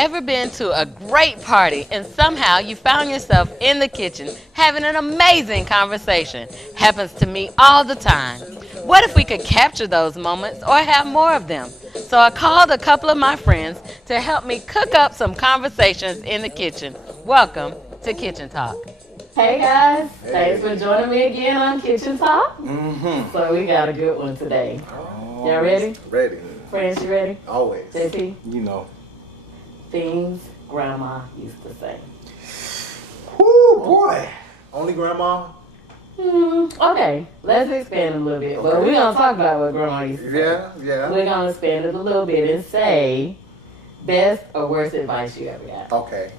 Ever been to a great party and somehow you found yourself in the kitchen having an amazing conversation? Happens to me all the time. What if we could capture those moments or have more of them? So I called a couple of my friends to help me cook up some conversations in the kitchen. Welcome to Kitchen Talk. Hey guys, thanks for joining me again on Kitchen Talk. So we got a good one today. Y'all ready? Ready. Friends, you ready? Always. JP? You know. Things Grandma used to say. Whoo, boy. Only Grandma? Okay, let's expand a little bit. Okay. But we're going to talk about what Grandma used to say. Yeah. We're going to expand it a little bit and say best or worst advice you ever got. Okay.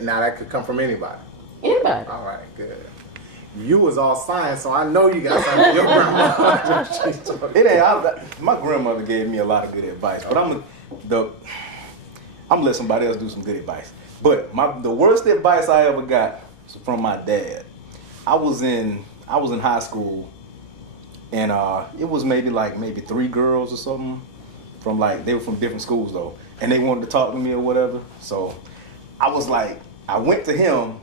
Now that could come from anybody. Anybody. All right, good. You was all science, so I know you got something from your grandma. It ain't. My grandmother gave me a lot of good advice, but I'm gonna let somebody else do some good advice. But the worst advice I ever got was from my dad. I was in high school, and it was maybe 3 girls or something they were from different schools though, and they wanted to talk to me or whatever. So I was like, I went to him.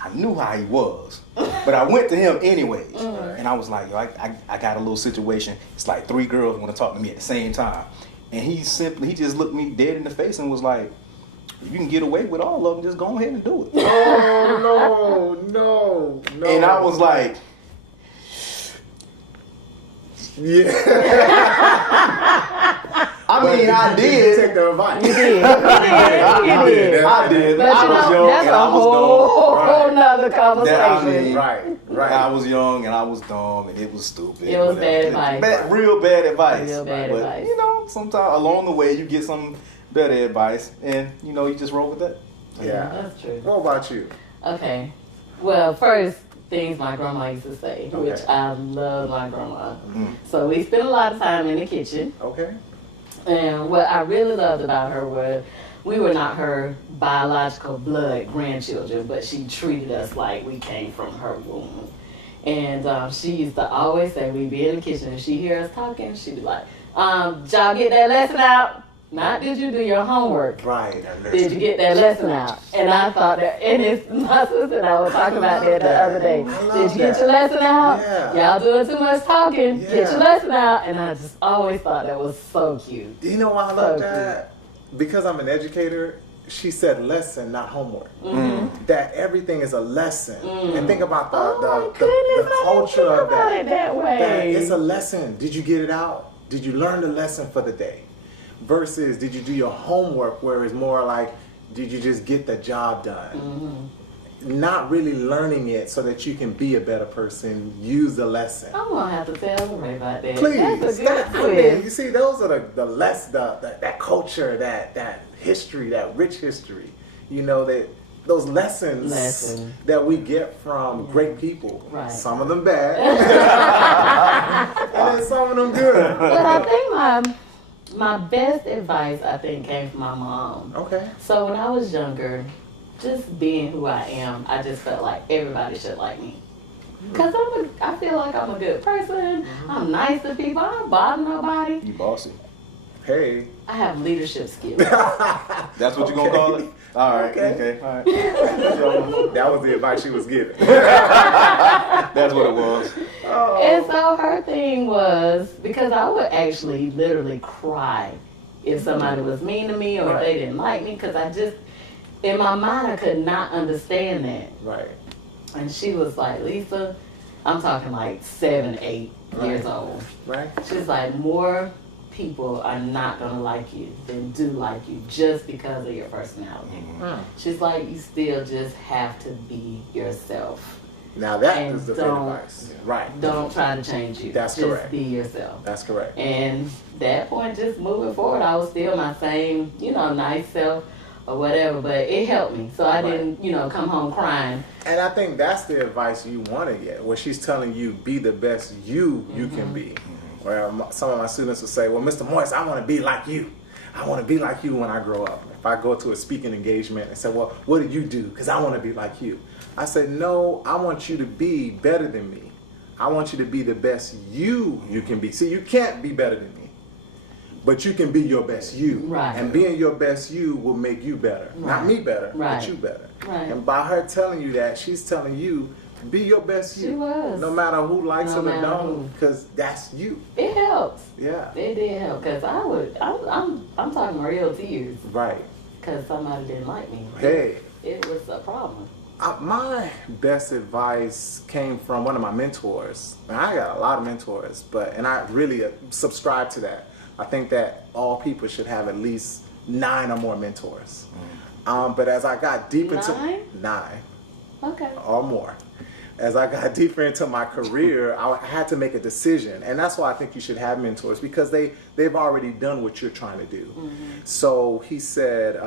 I knew how he was, but I went to him anyways. And I was like, yo, I got a little situation. It's like 3 girls want to talk to me at the same time. And he just looked me dead in the face and was like, you can get away with all of them, just go ahead and do it. Oh, no. And I was like, yeah. I mean, I did. Take the advice. You did. I did. But I was young that's and I a was dumb. whole nother conversation. Right. I was young and I was dumb and it was stupid. It was bad advice. Real bad advice. Real bad but, advice. You know, sometimes along the way you get some better advice and, you just roll with that. Yeah. That's true. What about you? Okay. Well, first, things my grandma used to say, which I love my grandma. So we spent a lot of time in the kitchen. Okay. And what I really loved about her was we were not her biological blood grandchildren, but she treated us like we came from her womb. And she used to always say, we'd be in the kitchen and she'd hear us talking, she'd be like, did y'all get that lesson out? Not did you do your homework. Right. Did you get that lesson out? And I thought that, and it's my sister and I were talking about that the other day. Did you get your lesson out? Yeah. Y'all doing too much talking. Yeah. Get your lesson out. And I just always thought that was so cute. Do you know why I love that? Because I'm an educator, she said lesson, not homework. That everything is a lesson. And think about the culture of that way. It's a lesson. Did you get it out? Did you learn the lesson for the day? Versus, did you do your homework, where it's more like, did you just get the job done? Not really learning it so that you can be a better person, use the lesson. I'm going to have to tell Ray about that. Please. That's a good twist. You see, those are that culture, that history, that rich history, that those lessons that we get from great people. Right. Some of them bad, and then some of them good. But I think my best advice, I think, came from my mom. Okay. So when I was younger, just being who I am, I just felt like everybody should like me. Because I feel like I'm a good person. I'm nice to people. I don't bother nobody. You bossy. Hey. I have leadership skills. That's what you're going to call it? All right. Okay. All right. That was the advice she was giving. That's what it was. Oh. And so her thing was, because I would actually literally cry if somebody was mean to me or if they didn't like me, because I just, in my mind, I could not understand that. Right. And she was like, Lisa, I'm talking like 7, 8 years old. Right. She's like, more people are not going to like you than do like you just because of your personality. She's like, you still just have to be yourself. Now that is the good advice. Right. Don't try to change you. That's just correct. Be yourself. That's correct. And that point, just moving forward, I was still my same, nice self or whatever, but it helped me. So I didn't, come home crying. And I think that's the advice you want to get, where she's telling you, be the best you can be. Where some of my students will say, well, Mr. Morris, I want to be like you. I want to be like you when I grow up. If I go to a speaking engagement and say, well, what do you do? Because I want to be like you. I said, no, I want you to be better than me. I want you to be the best you can be. See, you can't be better than me. But you can be your best you. Right. And being your best you will make you better. Right. Not me better, Right. but you better. Right. And by her telling you that, she's telling you, be your best you. She was. No matter who likes No it or matter don't, who. because that's you. It helps. Yeah. It did help, because I'm talking real tears, Right. because somebody didn't like me. Hey. It was a problem. My best advice came from one of my mentors. And I got a lot of mentors, and I really subscribe to that. I think that all people should have at least 9 or more mentors. But as I got deep into 9 Okay. or more, as I got deeper into my career, I had to make a decision, and that's why I think you should have mentors, because they've already done what you're trying to do. So he said,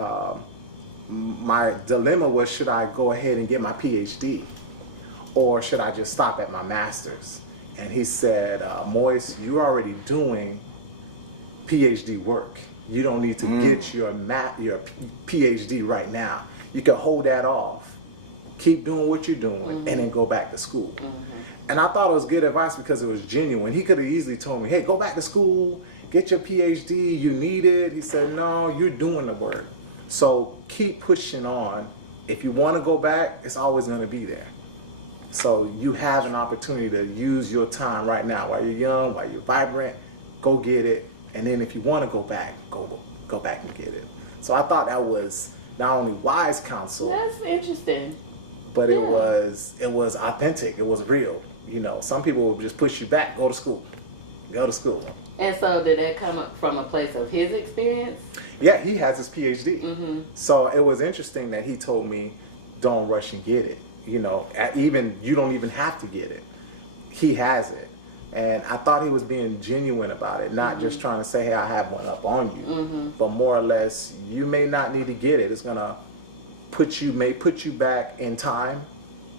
my dilemma was, should I go ahead and get my PhD, or should I just stop at my master's? And he said, Moise, you're already doing PhD work. You don't need to get your PhD right now. You can hold that off, keep doing what you're doing, and then go back to school. And I thought it was good advice because it was genuine. He could have easily told me, hey, go back to school, get your PhD, you need it. He said, no, you're doing the work. So keep pushing on. If you want to go back, it's always going to be there. So you have an opportunity to use your time right now while you're young, while you're vibrant. Go get it. And then if you want to go back, go back and get it. So I thought that was not only wise counsel, That's interesting. but Yeah. it was authentic. It was real. You know, some people will just push you back. Go to school. Go to school. And so did that come up from a place of his experience? Yeah, he has his PhD. So it was interesting that he told me, don't rush and get it. You know, you don't even have to get it. He has it. And I thought he was being genuine about it, not just trying to say, hey, I have one up on you. But more or less, you may not need to get it. It's going to put you back in time,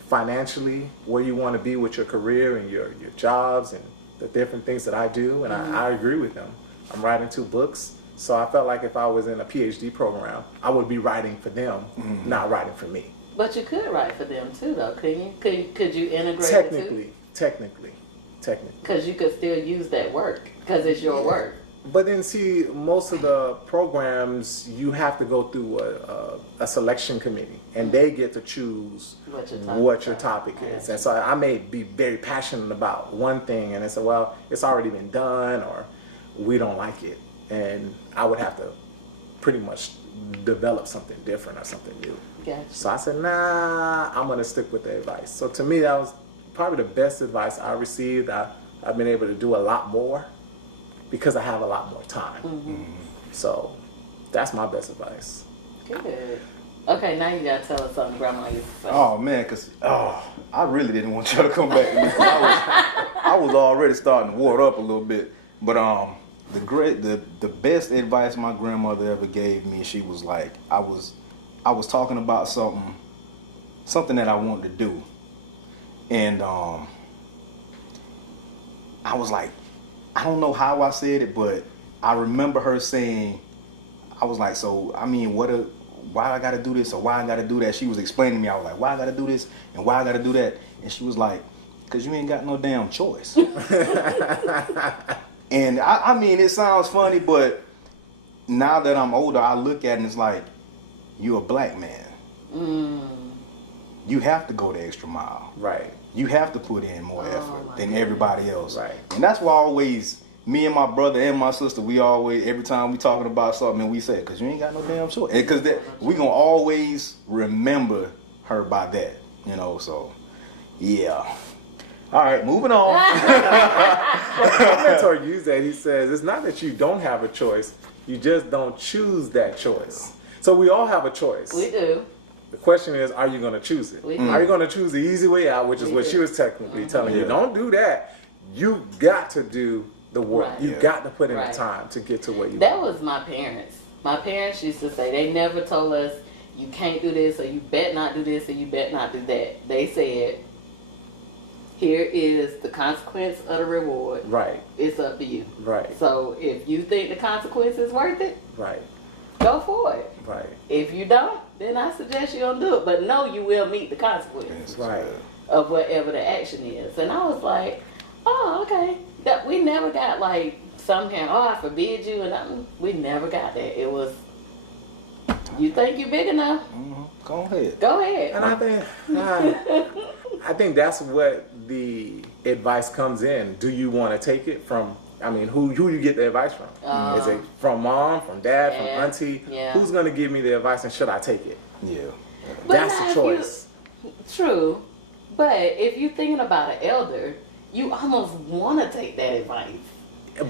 financially, where you want to be with your career and your jobs and the different things that I do. And I agree with him. I'm writing 2 books. So I felt like if I was in a PhD program, I would be writing for them, not writing for me. But you could write for them too, though, couldn't you? Could you integrate Technically. Because you could still use that work, because it's your work. But then see, most of the programs, you have to go through a selection committee, and they get to choose what your topic is. And so I may be very passionate about one thing, and they say, well, it's already been done, or we don't like it. And I would have to pretty much develop something different or something new. Gotcha. So I said, nah, I'm going to stick with the advice. So to me, that was probably the best advice I received. I've been able to do a lot more because I have a lot more time. So that's my best advice. Good. Okay, now you got to tell us something Grandma used to say. Oh man, I really didn't want y'all to come back. I was already starting to ward up a little bit, but the best advice my grandmother ever gave me, she was like, I was talking about something that I wanted to do, and I was like, I don't know how I said it, but I remember her saying, I was like, so I mean, why I gotta do this or why I gotta do that? She was explaining to me. I was like, why I gotta do this and why I gotta do that? And she was like, cause you ain't got no damn choice. And I mean, it sounds funny, but now that I'm older, I look at it and it's like, you're a black man. You have to go the extra mile. Right. You have to put in more effort than everybody else. Right. And that's why always, me and my brother and my sister, we always, every time we talking about something, we say, because you ain't got no damn choice. Because we going to always remember her by that, you know, so, yeah. All right, moving on. My mentor used that. He says, it's not that you don't have a choice, you just don't choose that choice. So we all have a choice. We do. The question is, are you going to choose it? Are you going to choose the easy way out, which is what she was technically telling you? Don't do that. You got to do the work. Right. You got to put in the time to get to where you That want. was my parents. My parents used to say, they never told us, you can't do this, or you bet not do this, or you bet not do that. They said, here is the consequence of the reward. Right. It's up to you. Right. So if you think the consequence is worth it, Right. go for it. Right. If you don't, then I suggest you don't do it. But know you will meet the consequences Right. of whatever the action is. And I was like, oh, okay. That we never got like somehow, oh, I forbid you, and we never got that. It was, you think you're big enough? Mm-hmm. Go ahead. Go ahead. And I think that's what the advice comes in. Do you want to take it from? I mean, who you get the advice from? Is it from mom, from dad, from auntie? Yeah. Who's gonna give me the advice, and should I take it? Yeah. But That's the choice. True, but if you're thinking about an elder, you almost want to take that advice.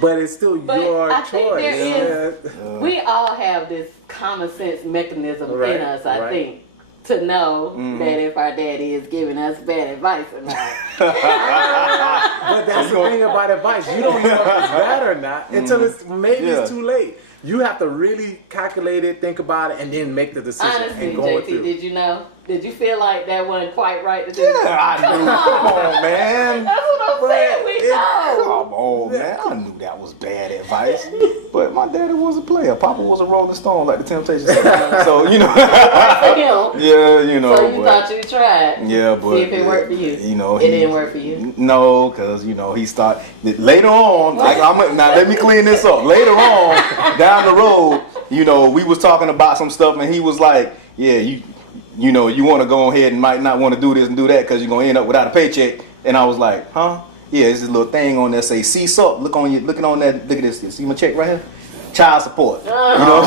But it's still your I choice. think there is. We all have this common sense mechanism in us. I think to know that if our daddy is giving us bad advice or not. But that's the thing about advice. You don't know if it's bad or not until it's it's too late. You have to really calculate it, think about it, and then make the decision. Honestly, and go JT, through. did you know? Did you feel like that wasn't quite right to do? Yeah, I knew. Come on, man. That's what I'm saying. We know. Come on, man. I knew that was bad advice. But my daddy was a player. Papa was a Rolling Stone, like the Temptations. So, you know. Yeah, you know. So you thought you tried. Yeah, but. See if it worked for you. You know. It didn't work for you. No, because, you know, he started. Later on, now let me clean this up. Later on, down the road, you know, we was talking about some stuff, and he was like, yeah, you know, you want to go ahead and might not want to do this and do that because you're going to end up without a paycheck. And I was like, huh? Yeah, there's this little thing on there say, see, sup, looking on that, look at this, see my check right here? Child support. You know?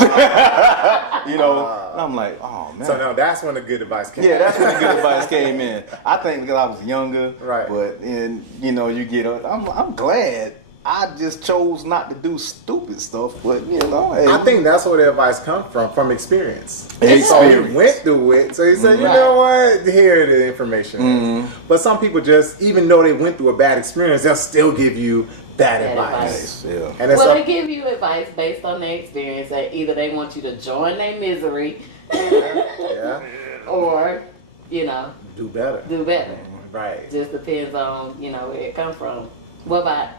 You know? And I'm like, oh, man. So now that's when the good advice came. Yeah, that's when the good advice came in. I think because I was younger. Right. But, and you know, you get, I'm glad. I just chose not to do stupid stuff, but you know. Hey. I think that's where the advice comes from experience. Experience. So he went through it, so he said, you know what, here the information is. But some people just, even though they went through a bad experience, they'll still give you bad advice. Yeah. And it's they give you advice based on their experience that either they want you to join their misery or, you know, do better. Right. Just depends on, you know, where it come from. What about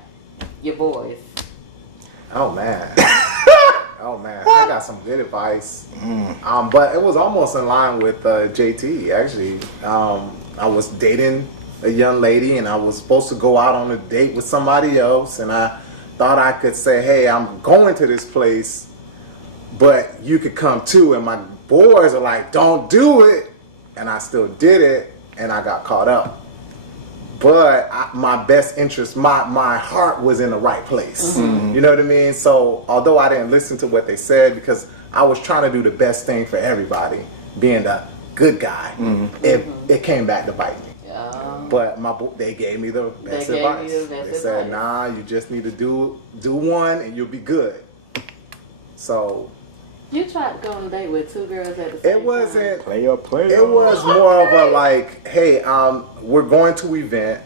your boys? Oh man. Oh man, I got some good advice. But it was almost in line with JT actually. I was dating a young lady and I was supposed to go out on a date with somebody else, and I thought I could say, hey, I'm going to this place, but you could come too. And my boys are like, don't do it. And I still did it, and I got caught up. But my best interest, my heart was in the right place. You know what I mean? So although I didn't listen to what they said, because I was trying to do the best thing for everybody, being the good guy, it came back to bite me. But they gave me the best advice. They said, nah, you just need to do one and you'll be good. So you tried to go on a date with two girls at the same time. it wasn't Player. It was more of a like, hey, we're going to an event.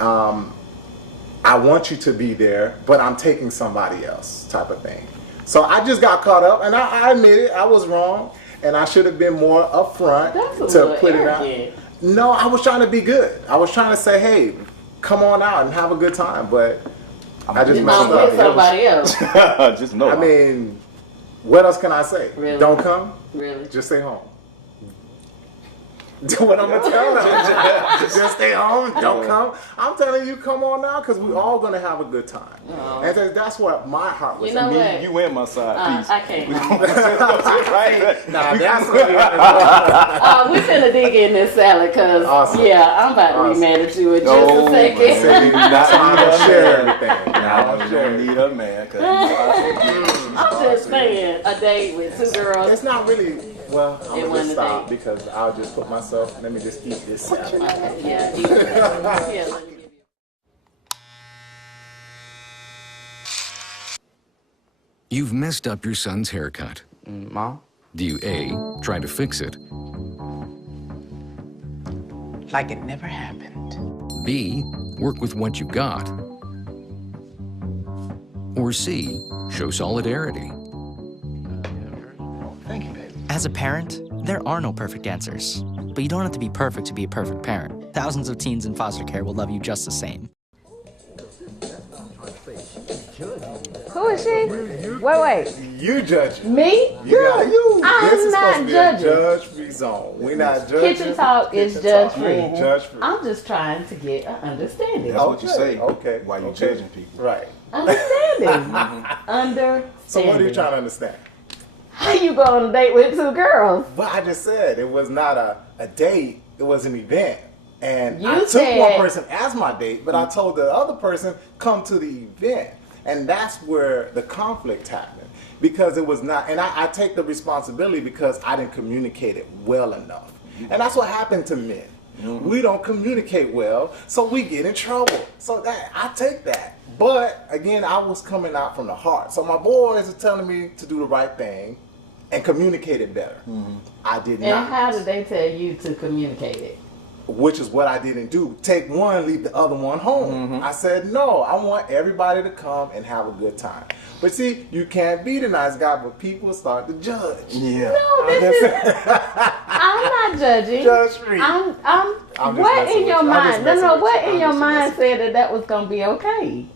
I want you to be there, but I'm taking somebody else type of thing. So I just got caught up, and I admit it, I was wrong, and I should have been more upfront to put it out. No, I was trying to be good. I was trying to say, hey, come on out and have a good time, but I just messed up. With somebody else. Just know. I mean, what else can I say? Really? Don't come? Really? Just stay home. Do what I'm gonna tell them. Just stay home. Don't come. I'm telling you, come on now, because we're all gonna have a good time. And that's what my heart was. You know what? You in my side, peace. I can't. Right? Nah, that's what We finna dig in this salad, because I'm about to be mad at you in just a second. That's why I don't share everything. I don't need her, man. I'm just saying, a date with two girls. It's not really. Well, I'm It gonna just wasn't a stop date. because I'll just put myself. Let me just eat this salad. Okay, yeah, eat it. Yeah, let me give you. You've messed up your son's haircut. Mom? Do you A, try to fix it, Like it never happened. B, work with what you got, or C, show solidarity? Thank you, baby. As a parent, there are no perfect answers. But you don't have to be perfect to be a perfect parent. Thousands of teens in foster care will love you just the same. Who is she? Wait. You judge. Me? Yeah, you. I'm This is not supposed to be judging. a judge-free zone. We're not judging. Kitchen talk is judge-free. Judge-free. I'm just trying to get an understanding. That's what you say. Okay. While you okay. judging people. Right. Understanding. Understanding. So what are you trying to understand? How you go on a date with two girls? Well, I just said it was not a date. It was an event. And You I took said- one person as my date, but I told the other person, come to the event. And that's where the conflict happened. Because it was not, and I take the responsibility because I didn't communicate it well enough. And that's what happened to men. We don't communicate well, so we get in trouble. So that I take that. But again, I was coming out from the heart. So my boys are telling me to do the right thing and communicate it better. I did not. And how did they tell you to communicate it? Which is what I didn't do. Take one, leave the other one home. I said, no, I want everybody to come and have a good time. But see, you can't be the nice guy, but people start to judge. Yeah. No, this is. I'm not judging. Judge me. I'm just what messing in your with you. I'm just mind? No, messing no. with What you. in I'm your just mind messing said that was gonna be okay?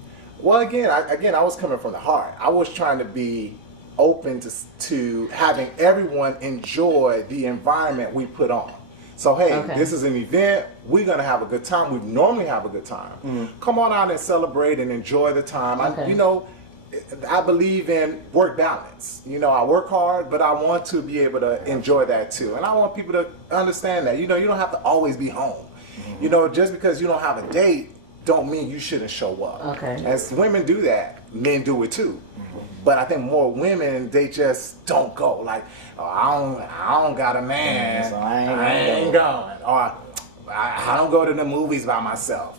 Well, again, I was coming from the heart. I was trying to be open to having everyone enjoy the environment we put on. So, hey, Okay. this is an event. We're going to have a good time. We normally have a good time. Come on out and celebrate and enjoy the time. Okay. I believe in work balance. I work hard, but I want to be able to enjoy that too. And I want people to understand that. You don't have to always be home. Just because you don't have a date don't mean you shouldn't show up. Okay. As women do that, men do it too. But I think more women, they just don't go. Like, oh, I don't got a man, So I going. ain't Or I don't go to the movies by myself.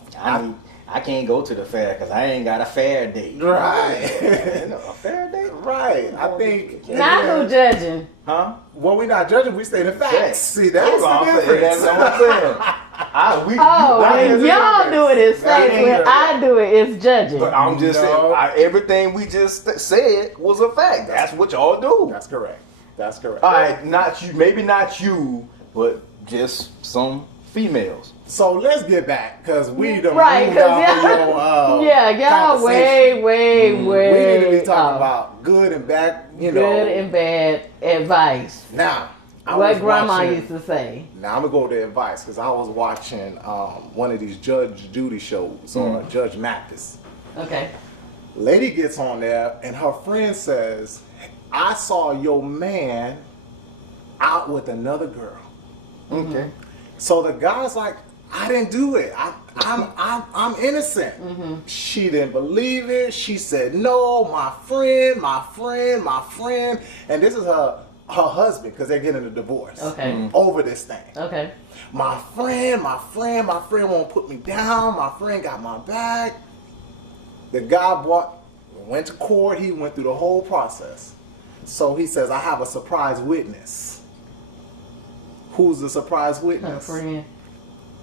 I can't go to the fair because I ain't got a fair date. Right. A fair date? Right. I think. Not who judging. Huh? Well, we're not judging. We stating facts. Facts. See, that's what the I'm saying. difference. That's what I'm saying. When y'all do it as facts, when I do it, it's judging. But I'm just No. saying, everything we just said was a fact. That's what y'all do. That's correct. That's correct. All right, not you. Maybe not you, but just some females. So let's get back, because we done Right, moved off of y'all, your y'all way, conversation. way, We way need to be talking off. about good and bad, good and bad advice. Now, I What was grandma watching- used to say. Now I'm gonna go to advice because I was watching one of these Judge Judy shows or Judge Mathis. Okay. Lady gets on there and her friend says, "I saw your man out with another girl." Okay. So the guy's like, "I didn't do it. I'm innocent." She didn't believe it. She said, "No, my friend," and this is her husband, because they're getting a divorce over this thing. Okay. My friend won't put me down. My friend got my back. The guy went to court. He went through the whole process. So he says, "I have a surprise witness." Who's the surprise Her witness? friend.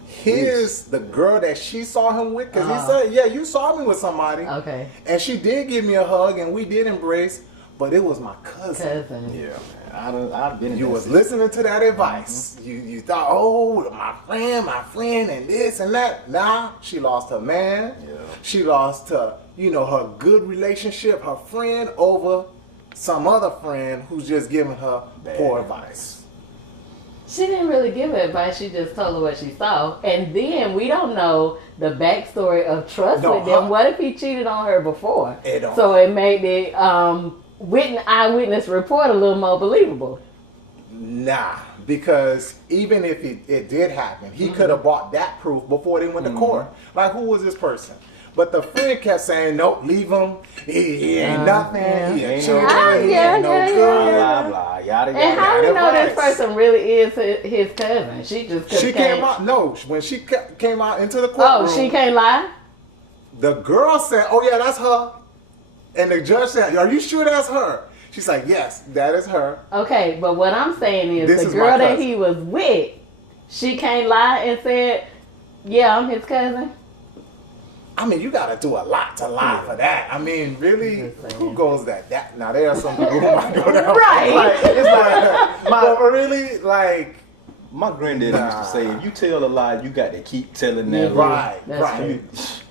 Here's the girl that she saw him with, because he said, "Yeah, you saw me with somebody." Okay. And she did give me a hug and we did embrace, but it was my cousin. Cousin. Yeah, man. I've been in You that was situation. listening to that advice. You thought, oh, my friend, and this and that. Now she lost her man. Yeah. She lost her good relationship, her friend, over some other friend who's just giving her poor advice. She didn't really give her advice. She just told her what she saw. And then we don't know the backstory of trust No, with them. huh? What if he cheated on her before? It don't- So it made the eyewitness report a little more believable. Nah, because even if it did happen, he could have bought that proof before they went to court. Like, who was this person? But the friend kept saying, "Nope, leave him. He ain't nothing. He a Ain't cheater. no- He Yeah, ain't no yeah, good." Blah, blah, blah, yada, And yada. how do we know this advice. person really is his cousin? She just She came out. No, when she came out into the courtroom, Oh, she can't lie? the girl said, "Oh yeah, that's her." And the judge said, "Are you sure that's her?" She's like, "Yes, that is her." Okay, but what I'm saying is This the is my girl that cousin. he was with, she can't lie and said, "Yeah, I'm his cousin." I mean, you gotta do a lot to lie for that. I mean, really, Just saying. who goes that? Now there are some people who might go that. Right. Like, it's like, but really, like, My granddad used Nah. to say, if you tell a lie, you got to keep telling that lie. right, That's right.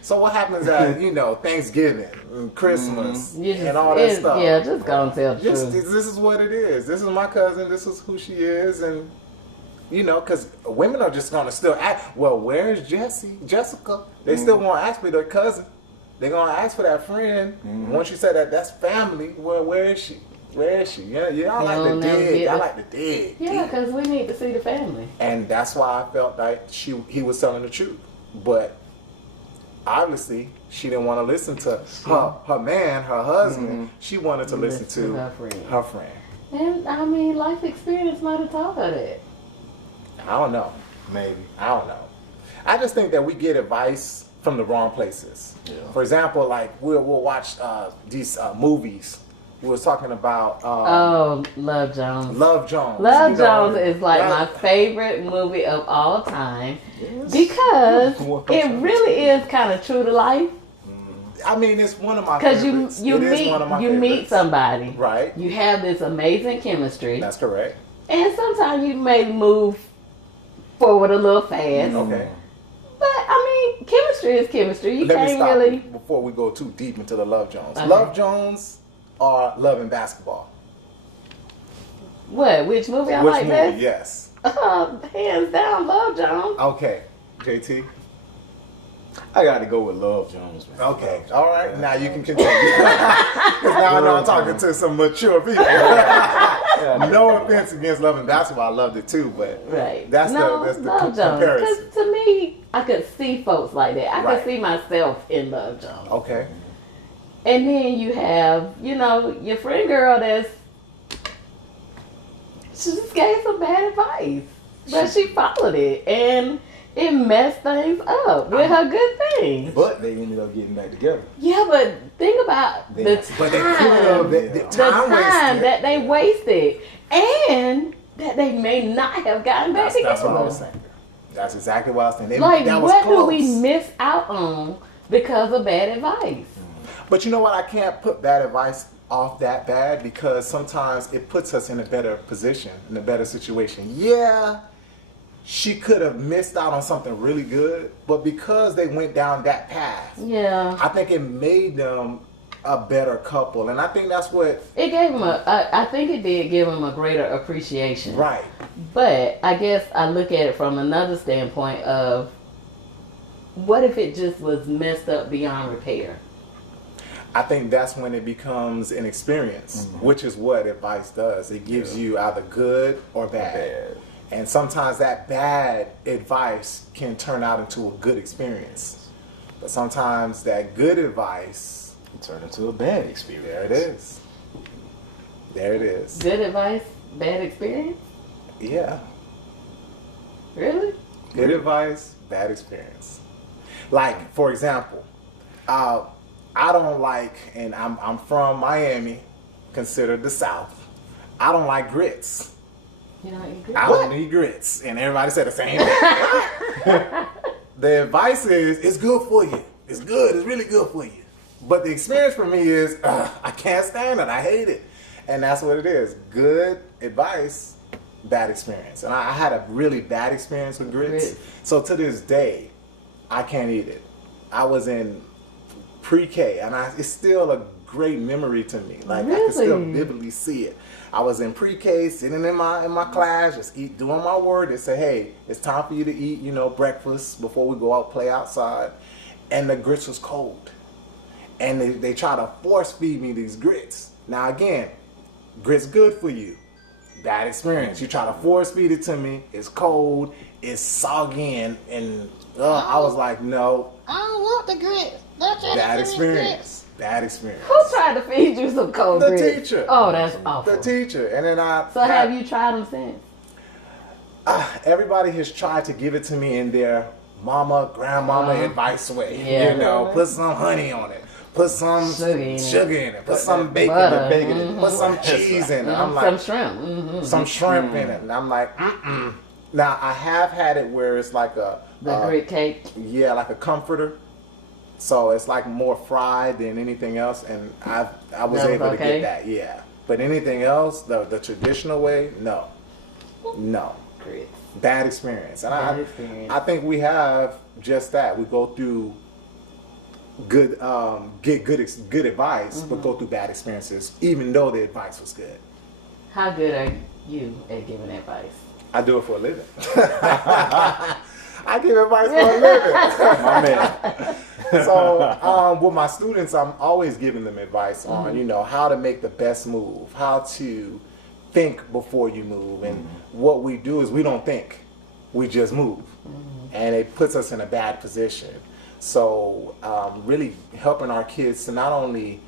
So what happens at Thanksgiving, and Christmas, You just, and all that stuff? Yeah, just go and tell the Just, truth. this is what it is. This is my cousin. This is who she is, and because women are just gonna still act. Well, where's Jessica? They still want to ask me their cousin. they're gonna ask for that friend. Once you say that that's family, well, where is she? Where is she? Yeah, y'all like to dig. Y'all like to dig. Yeah, because we need to see the family. And that's why I felt like he was telling the truth. But obviously, she didn't want to listen to her man, her husband. She wanted to listen to her friend. And I mean, life experience might have taught her that. I don't know. Maybe. I don't know. I just think that we get advice from the wrong places. Yeah. For example, like we'll watch these movies. We was talking about Love Jones. Love Jones. Love Jones is like my favorite movie of all time because it really is kind of true to life. I mean, it's one of my Because favorites. you meet favorites. somebody, Right. You have this amazing chemistry, That's correct. and sometimes you may move forward a little fast. Okay. But I mean, chemistry is chemistry. You Let me can't stop really. you before we go too deep into the Love Jones. Okay. Love Jones or Love and Basketball? What? Which movie I Which like movie? best? Yes. Hands down, Love Jones. Okay. JT? I got to go with Love Jones, man. Okay. All right. Now you can continue. Because now I know I'm talking to some mature people. No offense against Love and Basketball. I loved it too, but Right. that's no, the Love Jones. comparison. Because to me, I could see folks like that. I Right. could see myself in Love Jones. Okay. And then you have, your friend girl she just gave some bad advice. But she followed it. And it messed things up with her good things. But they ended up getting back together. Yeah, but think about the time. But they could have the time wasted. that they wasted. And that they may not have gotten back together. That's what I was saying. That's exactly what I was saying. Like, that was what do close. we miss out on because of bad advice? But you know what? I can't put bad advice off that bad because sometimes it puts us in a better position, in a better situation. Yeah, she could have missed out on something really good, but because they went down that path, Yeah. I think it made them a better couple. And I think that's what... It gave him I think it did give him a greater appreciation. Right. But I guess I look at it from another standpoint of what if it just was messed up beyond repair? I think that's when it becomes an experience, which is what advice does. It gives you either good or bad. And sometimes that bad advice can turn out into a good experience. But sometimes that good advice It turned into a bad experience. there it is. There it is. Good advice, bad experience? Yeah. Really? Good advice, bad experience. Like, for example, I don't like, and I'm from Miami, considered the South. I don't like grits. You know, you good. I don't need grits. And everybody said the same thing. The advice is, it's good for you. It's good. It's really good for you. But the experience for me is, I can't stand it. I hate it. And that's what it is. Good advice, bad experience. And I had a really bad experience with grits. So to this day, I can't eat it. I was in pre-K, and it's still a great memory to me. Like, I can still vividly see it. I was in pre-K, sitting in my class, just doing my work. They say, hey, it's time for you to eat, breakfast before we go out play outside. And the grits was cold. And they try to force feed me these grits. Now again, grits good for you. Bad experience. You try to force feed it to me. It's cold. It's soggy, and I was like, no. I don't want the grits. Bad experience. Bad experience. Who tried to feed you some cold The grits? teacher. Oh, that's awful. The teacher. And then So have you tried them since? Everybody has tried to give it to me in their mama, grandmama advice way. Yeah. Put some honey on it. Put some sugar in it. Put some bacon, butter. in it. Put some cheese in it. I'm like, Some shrimp. some shrimp in it. And I'm like, Now, I have had it where it's like The grit cake. yeah, like a comforter. So it's like more fried than anything else, and I was That was able to okay? get that, yeah. But anything else, the traditional way, no. Grits. Bad experience. And Bad experience. I think we have just that. We go through good get good advice, but go through bad experiences, even though the advice was good. How good are you at giving advice? I do it for a living. I give advice for a living. My man. So with my students, I'm always giving them advice on, how to make the best move, how to think before you move. And what we do is we don't think, we just move. And it puts us in a bad position. So really helping our kids to not only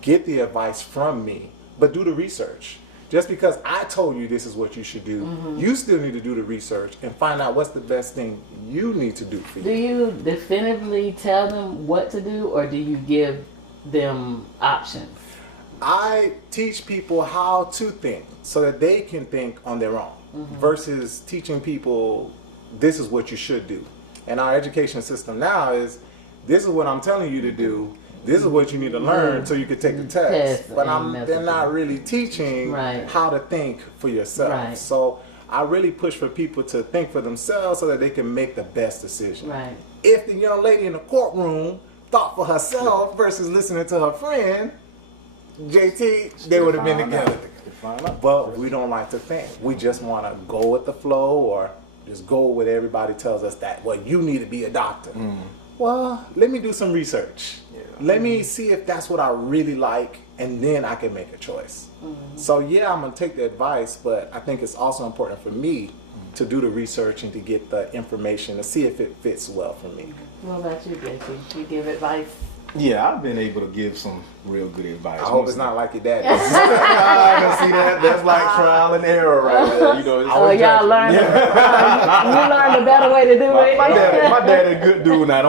get the advice from me, but do the research. Just because I told you this is what you should do, you still need to do the research and find out what's the best thing you need to do for you. Do you definitively tell them what to do, or do you give them options? I teach people how to think so that they can think on their own versus teaching people this is what you should do. And our education system now is this is what I'm telling you to do. This is what you need to learn so you can take the test. But they're not really teaching how to think for yourself. Right. So I really push for people to think for themselves so that they can make the best decision. Right. If the young lady in the courtroom thought for herself versus listening to her friend, JT, they would have been together. But we don't like to think. We just want to go with the flow or just go with what everybody tells us that, well, you need to be a doctor. Well, let me do some research. Let me see if that's what I really like, and then I can make a choice. So yeah, I'm gonna take the advice, but I think it's also important for me to do the research and to get the information to see if it fits well for me. What about you, JT? You give advice? Yeah, I've been able to give some real good advice. I hope it's not like your dad. See that? That's like trial and error right there. Oh, y'all learned. You learned a better way to do it. My dad is a good dude now.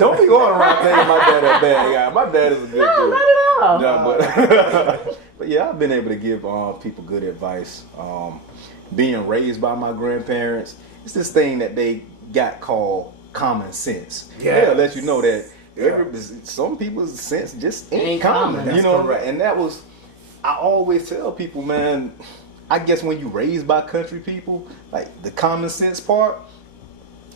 Don't be going around thinking my dad is a bad guy. My dad is a good dude. No, not at all. Yeah, but yeah, I've been able to give people good advice. Being raised by my grandparents, it's this thing that they got called common sense. Yeah, they'll let you know that. Some people's sense just ain't common, and that was, I always tell people, man, I guess when you raised by country people, like the common sense part,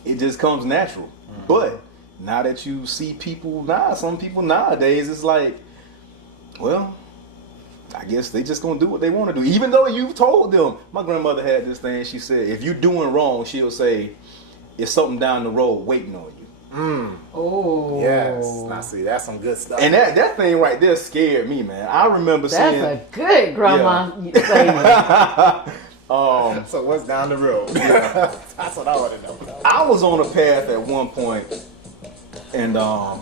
it just comes natural. But now that you see people some people nowadays, it's like, well, I guess they just gonna do what they want to do, even though you've told them. My grandmother had this thing, she said, if you're doing wrong, she'll say, it's something down the road waiting on you. Oh yes, now see, that's some good stuff. And that thing right there scared me, man. I remember seeing. That's a good grandma saying. So what's down the road? That's what I want to know. I was on a path at one point, and a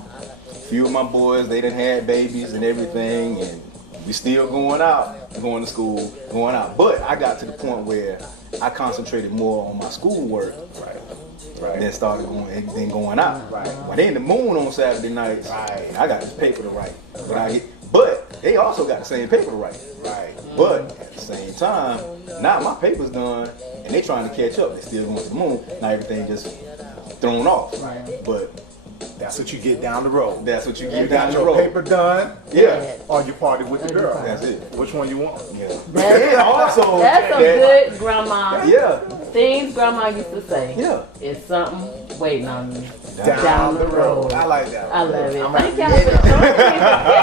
few of my boys, they done had babies and everything, and we still going to school, going out. But I got to the point where I concentrated more on my schoolwork. Right. Then started going out. Right. But they in the moon on Saturday nights. Right. I got this paper to write. But they also got the same paper to write. Right. But at the same time, now my paper's done and they trying to catch up. They still going to the moon. Now everything just thrown off. Right. But that's what you get down the road. That's what you get down the road. Your paper done. Yeah. Or you party with the girl. That's it. Which one you want? Yeah. That's a good grandma. Yeah. Things grandma used to say. Yeah. It's something waiting on you. Down the road. I like that. I love it. Thank y'all for joining me for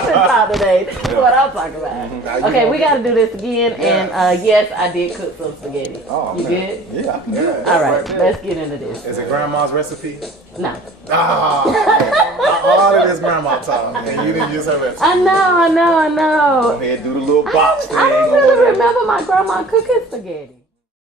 Kitchen Talk today. This is what I'm talking about. Okay, we got to do this again. And yes, I did cook some spaghetti. Oh, you good? Yeah, I can do it. All right, let's get into this. Is it grandma's recipe? No. All of this grandma talk, and you didn't use her recipe. I know. Go ahead and do the little box thing. I don't really remember my grandma cooking spaghetti.